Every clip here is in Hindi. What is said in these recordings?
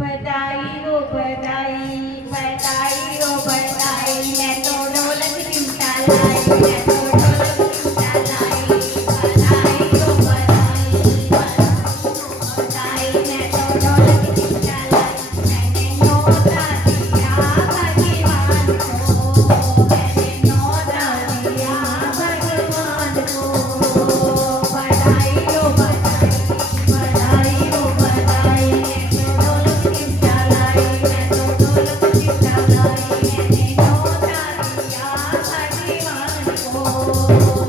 बधाई हो बधाई, बधाई हो बधाई, मैं तो ढोलक चिमटा लाई, मैं तो ढोलक चिमटा लाई, बधाई हो बधाई, बधाई, मैं तो ढोलक चिमटा लाई, मैंने न्योता दिया भगवान को, मैंने न्योता दिया भगवान को, बधाई हो बधाई, बधाई हो बधाई, मैं तो ढोलक चिमटा लाई, मैं तो ढोलक चिमटा लाई, मैंने न्योता दिया भगवान को,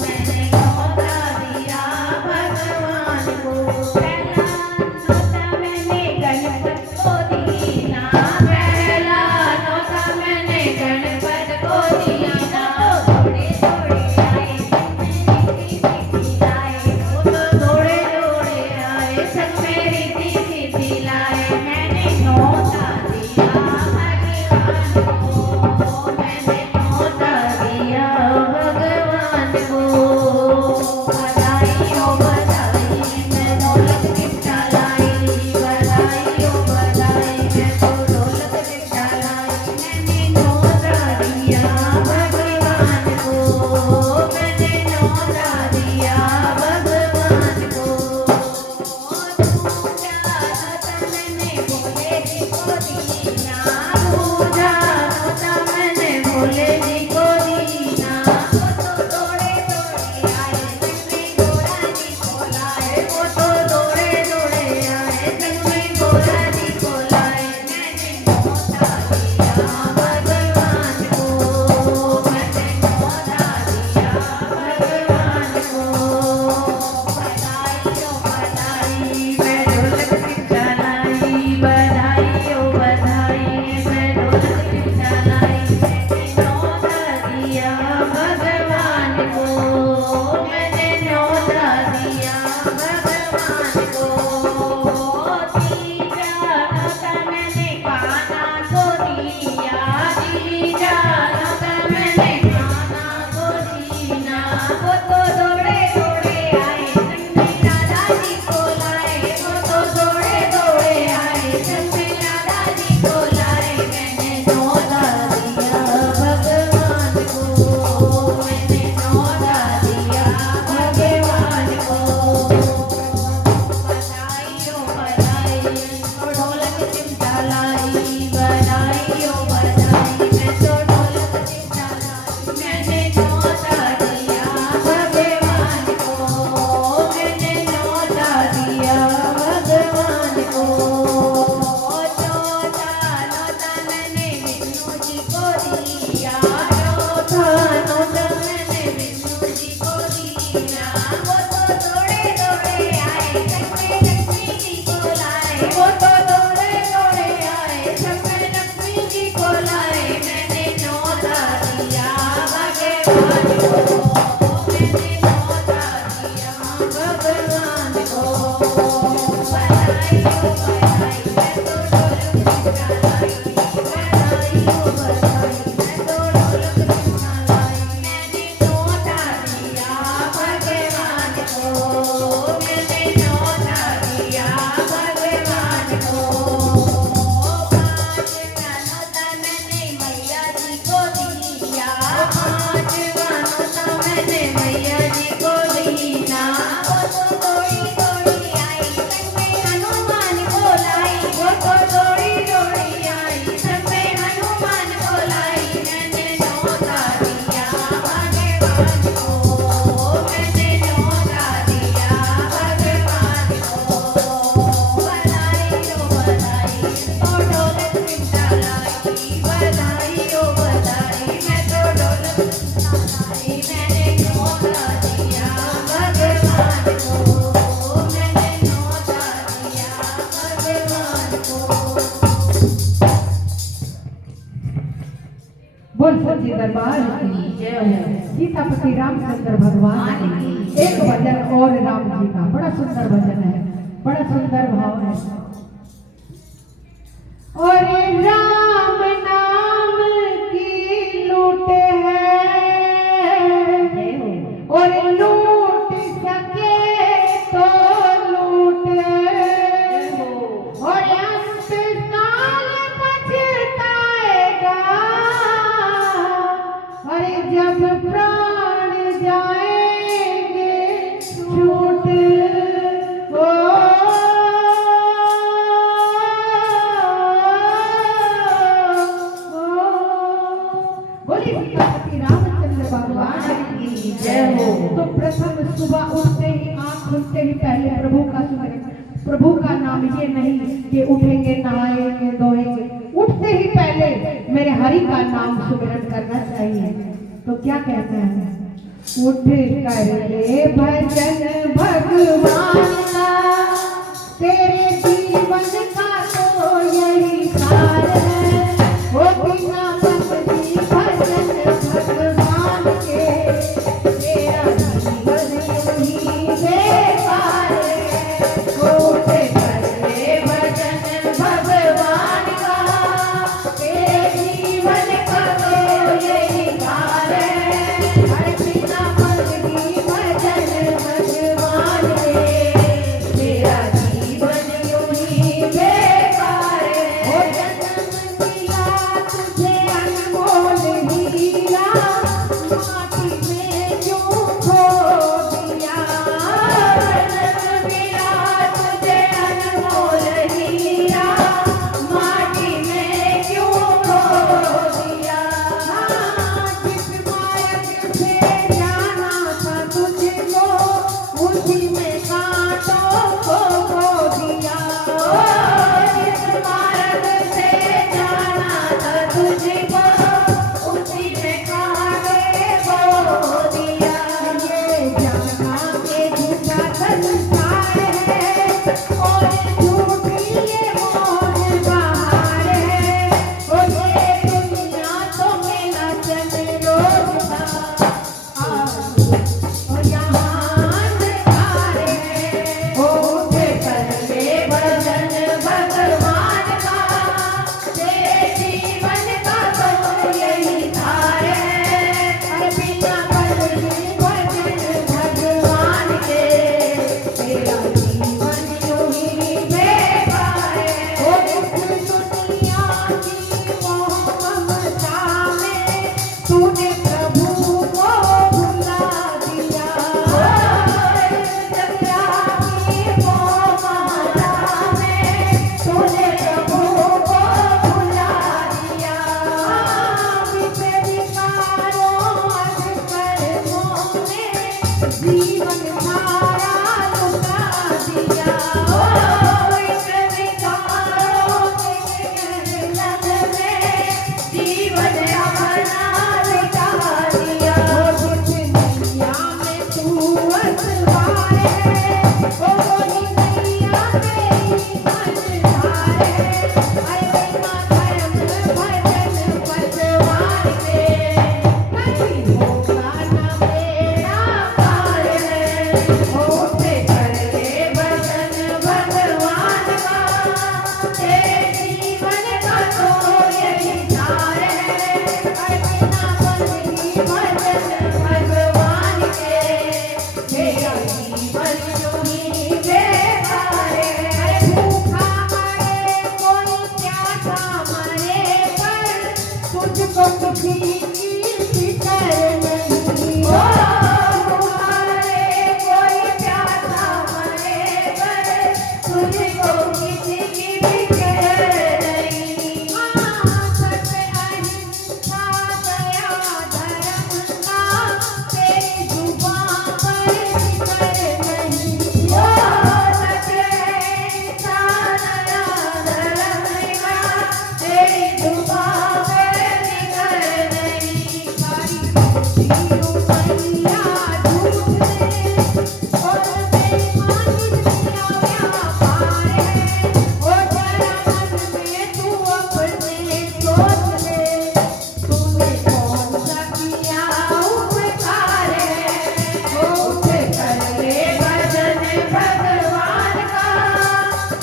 मैंने न्योता दिया भगवान को, पहला न्योता मैंने गणपत को दीना, पहला न्योता मैंने गणपत को दीना, थोड़े थोड़े आए मेरी सिद्धि लाए, वो तो थोड़े थोड़े आए सब मेरी सिद्धि लाए, मैंने न्योता दिया भगवान को, मैंने न्योता दिया भगवान को, बधाई हो बधाई, मैं ढोलक चिमटा लाई, बधाई हो बधाई, मैं तो ढोलक चिमटा लाई, मैंने न्योता दिया भगवान को, मैंने न्योता दिया भगवान को, दूजा न्योता मैंने भोले जी को दीना, दूजा न्योता मैंने भोले जी को दीना, वो तो दौड़े दौड़े आए जंगली घोड़ा जी को लाए, वो तो दौड़े दौड़े आए जंगली घोड़ा जी को लाए, मैंने न्योता दिया भगवान को, मैंने न्योता दिया भगवान को, बधाई हो बधाई, मैं ढोलक चिमटा लाई, बधाई हो बधाई, मैं ढोलक चिमटा लाई, मैंने न्योता दिया भगवान को, मैंने न्योता दिया भगवान को, तीजा न्योता मैंने कान्हा को दिया, तीजा न्योता मैंने कान्हा को दीना, वो तो दौड़े दौड़े आए जंगली राधा जी को लाए, वो तो दौड़े दौड़े आए जंगली राधा जी को लाए, मैंने न्योता दिया भगवान को, मैंने न्योता दिया भगवान को, बधाई हो बधाई, तो ढोलक चिमटा लाई, बधाई हो बधाई, मैं तो ढोलक चिमटा लाई, मैंने न्योता दिया भगवान को, मैंने न्योता दिया भगवान को, चौथा न्योता मैंने विष्णु जी को दिया, चौथा न्योता मैंने विष्णु जी को दिया, वो तो दौड़े दौड़े आए सबके लक्ष्मी जी को लाए, वो तो दौड़े दौड़े आए सबके लक्ष्मी जी को लाए, मैंने न्योता दिया भगवान को, मैंने न्योता दिया भगवान को, बधाई हो बधाई, मैं तो ढोलक चिमटा लाई, बधाई हो बधाई, मैं तो ढोलक चिमटा लाई, मैंने न्योता दिया भगवान को, मैंने न्योता दिया भगवान को, पांचवा न्योता मैंने मैया जी को दिया, पांचवा न्योता मैंने मैया जी को दीना, वो तो दौड़ी दौड़ी आई सबके हनुमान को लाई, वो तो दौड़ी दौड़ी आई सबके हनुमान को लाई, मैंने न्योता दिया भगवान को, मैंने न्योता दिया भगवान को, बधाई हो बधाई, तो ढोलक चिमटा लाई, बधाई हो बधाई, मैं तो ढोलक चिमटा लाई, मैंने न्योता दिया भगवान को, मैंने न्योता दिया भगवान को। बोल सच्चे दरबार की जय हो। सीतापति रामचंद्र भगवान की एक भजन और राम जी का बड़ा सुंदर भजन है, बड़ा सुंदर भाव है। और राम नाम की लूट है, और लूट सके तो लूट, और अंत सुबह उठते ही आँख खुलते ही पहले प्रभु का सुमिरन, प्रभु का नाम, ये नहीं कि उठेंगे नहाएंगे धोएंगे, उठते ही पहले मेरे हरि का नाम सुमिरन करना चाहिए। तो क्या कहते हैं, उठ कर ले भजन भगवान का, तेरे जीवन का तो यही सार है, वो बिना भक्ति भजन भगवान के तेरा जीवन यूं ही बेकार है। उठ कर ले भजन भगवान का, तेरे जीवन का तो यही सार है, हर बिना भक्ति भजन भगवान के तेरा जीवन यूं ही बेकार है। ओ जन्म दिया तुझे अनमोल हीरा, माटी में क्यों खो दिया, जन्म दिया तुझे अनमोल हीरा, माटी में क्यों खो दिया। जिस मार्ग से जाना था तुझको, उसी में कांटों को खो दिया। जिस मार्ग से जाना था तुझको, उसी में कांटे खो दिया। ये जाना के झूठा संसार है, और झूठी ये मोह बहार है, और ये दुनिया तो मेरा चल रोज था, और यहाँ अंधकार है। उठ कर ले भजन भगवान का, तेरे जीवन का तो यही सार है, हर बिना भक्ति भजन भगवान के तेरा जीवन यूं ही बेकार है। ओ दुख दुनिया की मोह ममता में तूने प्रभु को भुला दिया, दुनिया की मोह ममता में तूने प्रभु को भुला दिया। विषय विकारों कर्मों में जीवन सारा लुटा दिया, विषय विकारों के लग में जीवन अपना लुटा दिया। जिस नैया में तू असवार है, ओ वही नैया तेरी मझधार है, अरे बिना धर्म भजन भगवान के कभी होगा न मेरा पार है। उठ कर ले भजन भगवान का, तेरे जीवन का तो यही सार है, अरे बिना भक्ति भजन भगवान के तेरा जीवन यूं ही बेकार है। अरे भूखा मरे कोई प्यासा मरे, पर तुझको किसी की फिक्र नहीं। ओ भूखा मरे कोई प्यासा मरे, पर तुझको किसी की फिक्र नहीं। सत्य अहिंसा दया धर्म का तेरी जुबां पर जिक्र नहीं। ओ सत्य अहिंसा दया धर्म का तेरी जुबां पर जिक्र नहीं। सारी सृष्टि मैया झूठ है, और बेईमानी दुनिया व्यापार है, ओ जरा मन में तू अपने सोच ले, तूने कौन सा किया उपकार है। उठ कर ले भजन भगवान का,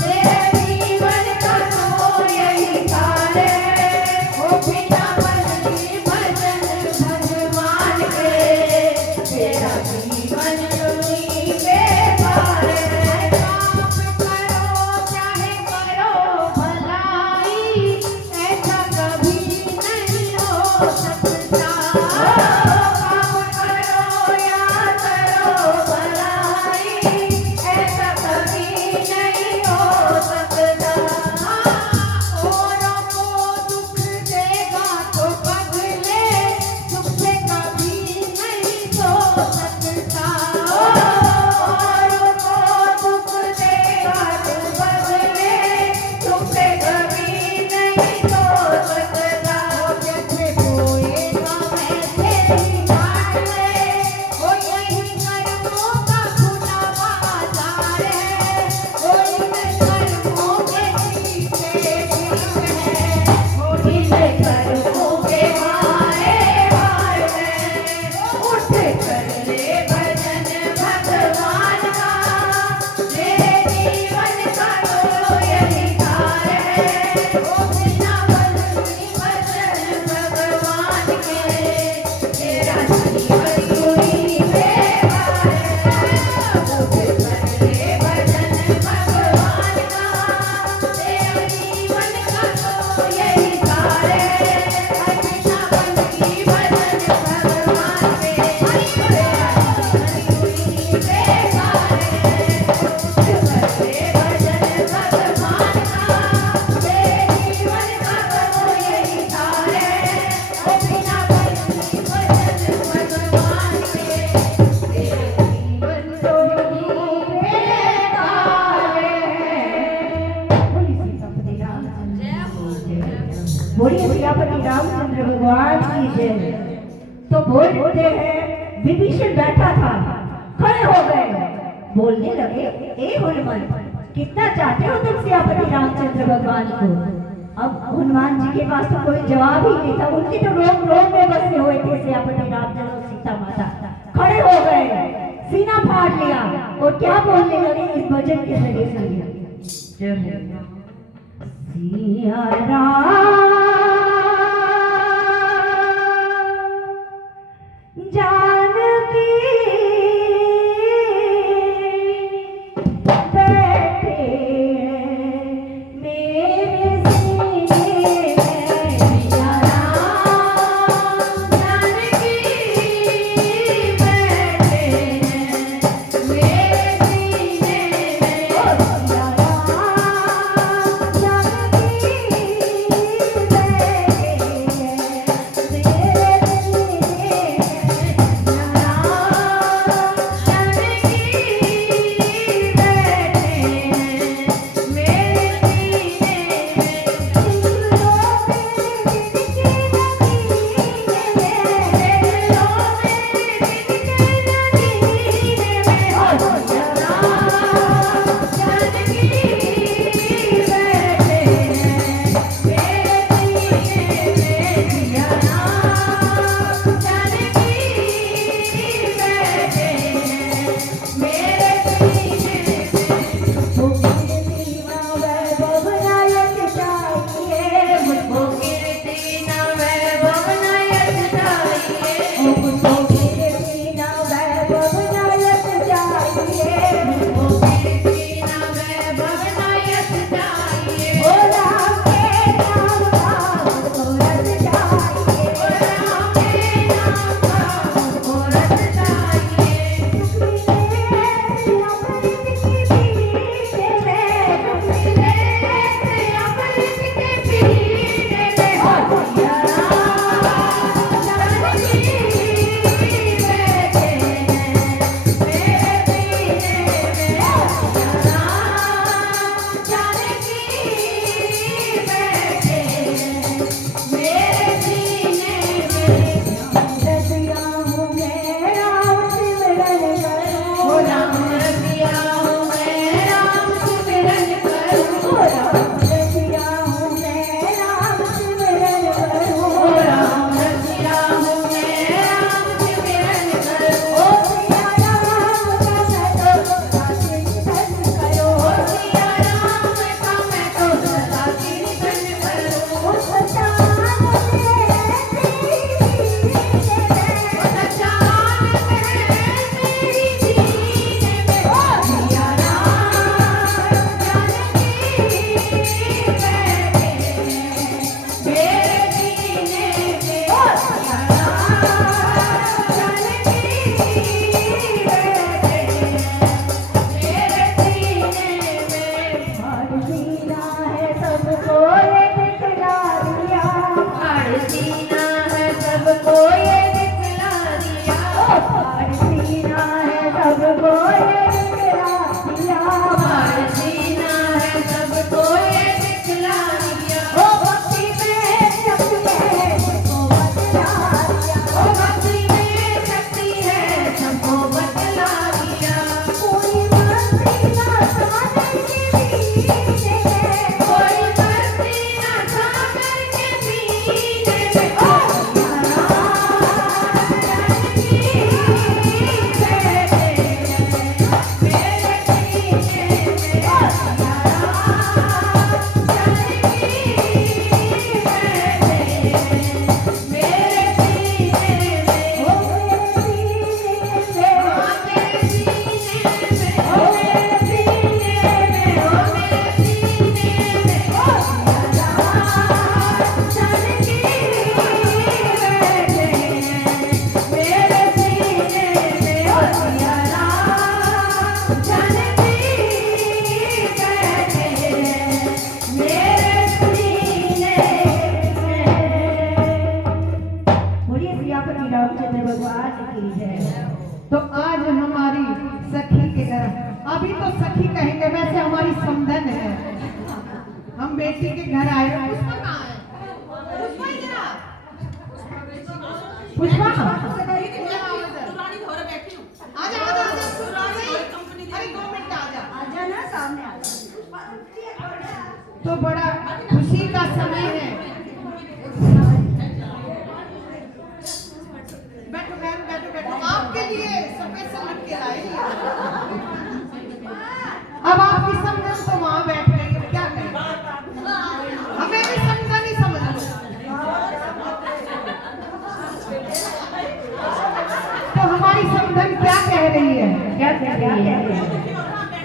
तेरे जीवन का तो यही सार है, ओ बिना भक्ति भजन भगवान के तेरा जीवन यूं ही बेकार है। काम करो चाहे करो भलाई, ऐसा कभी नहीं हो सकता। काम करो या करो भलाई, ऐसा कभी नहीं हो सकता। औरों को दुख देगा तो पगले, तुझसे कभी नहीं हो सकता। बोलिए सियापति रामचंद्र भगवान की जय। तो बोलते हैं विभीषण बैठा था, खड़े हो गए, बोलने लगे, ए हनुमान, कितना चाहते हो तुम सियापति रामचंद्र भगवान को? अब हनुमान जी के पास तो कोई जवाब ही नहीं था, उनके तो रोम रोम में बसे हुए थे सियापति रामचंद्र और सीता माता। खड़े हो गए, सीना फाड़ लिया और क्या बोलने लगे इस भजन के जरिए सुनिए। सिया राम जानकी बैठे मेरे सीने में। सिया राम जानकी बैठे हैं मेरे सीने में। सिया राम जानकी तो आज हमारी सखी के घर, अभी तो सखी कहेंगे, वैसे हमारी समधन है। हम बेटी के घर आए, पुष्पा कहाँ है? पुष्पा आजा ना सामने आजा। तो बड़ा खुशी का समय है। बैठो बहन, बैठो बैठो, आपके लिए स्पेशल रख के लाए। अब आपकी समझन तो वहाँ बैठ गई, अब क्या करें? हमें भी समझा नहीं, समझ लो। तो हमारी समझन क्या कह रही है? क्या कह रही है?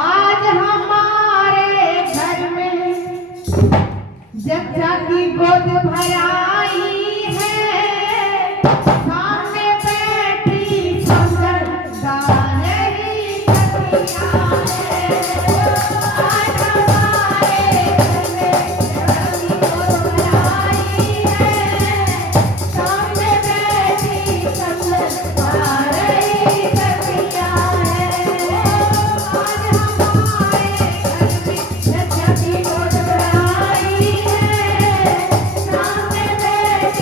आज हमारे घर में जच्चा की गोद भराई है, सामने बैठी समझदार ही कन्या है। आज हमारे घर में जच्चा की गोद भराई है, सामने बैठी समझदार ही कन्या है। आज हमारे घर में जच्चा की गोद भराई है, सामने बैठी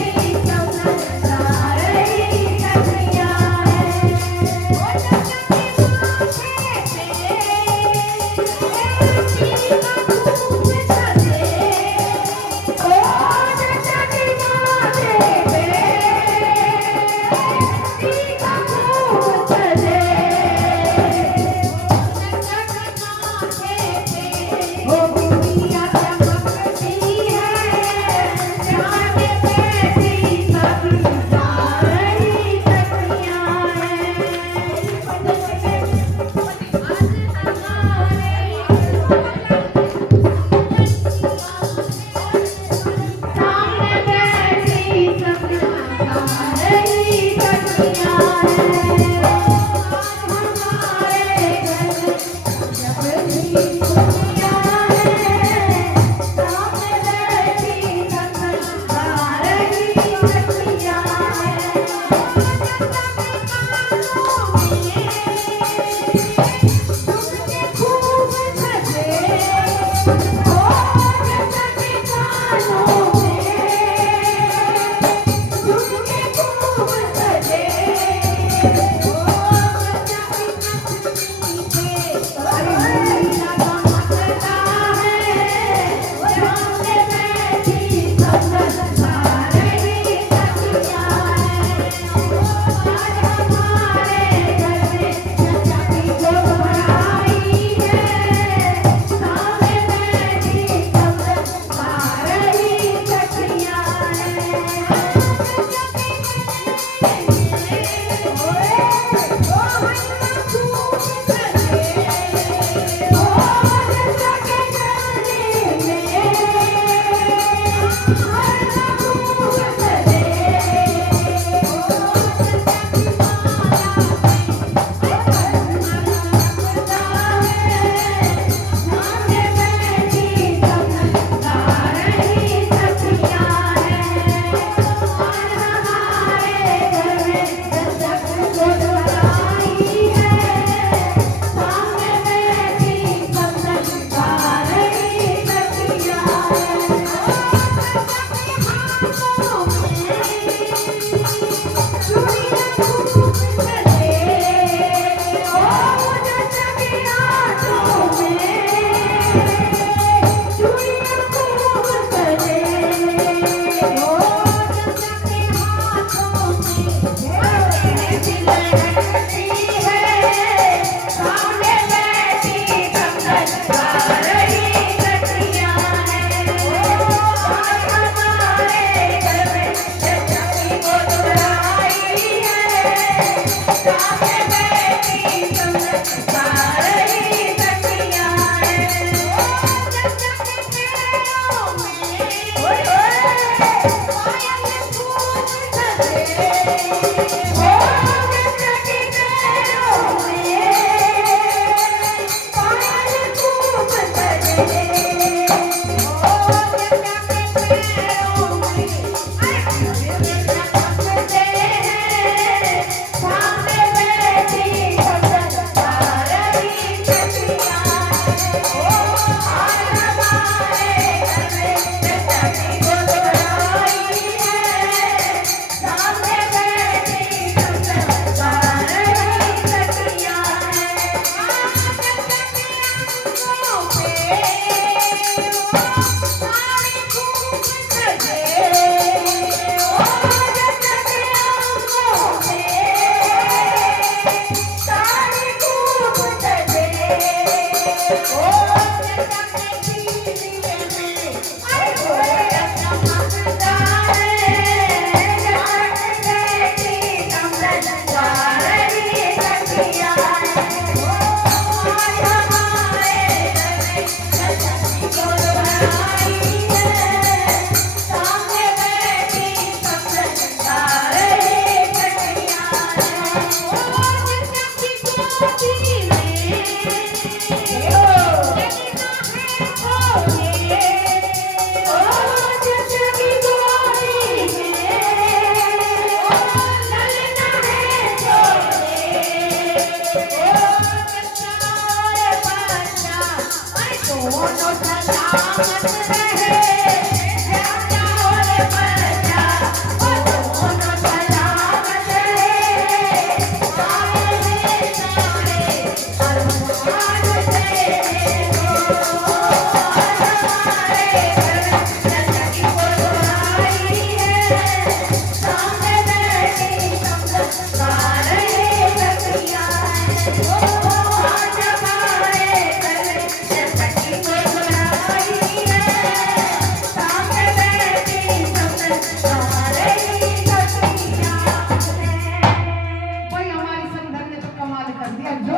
का जो